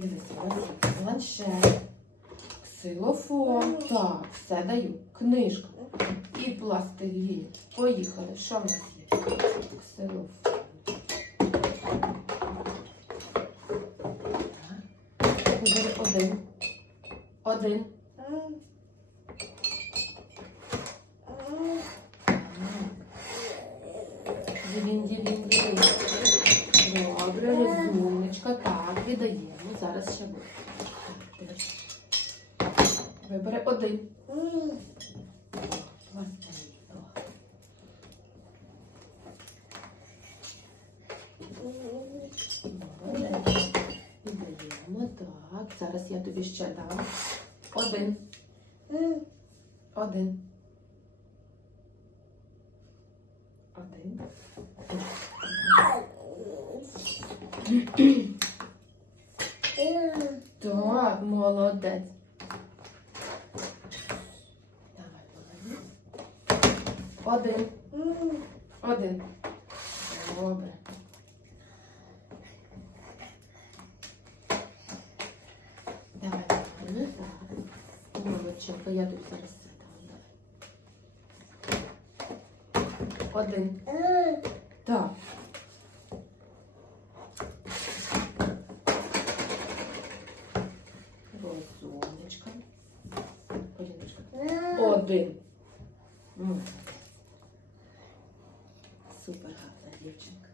Дивись, у нас планшет, ксилофон. Так, все даю. Книжка і пластилін. Поїхали. Що в нас є? Ксилофон. Один. Один. Дівін, дівін, дівін. Добре, розумничка. Так, віддаємо. Зараз ще буде. Вибери один. Віддаємо. Так, зараз я тобі ще дам. Один. Один. Один. Так, молодець. Один. Один. Добре. Давай. Молодчинка, я тобі зараз це. Давай. Один. сонечка. Е. Один. Супер гарна дівчинка.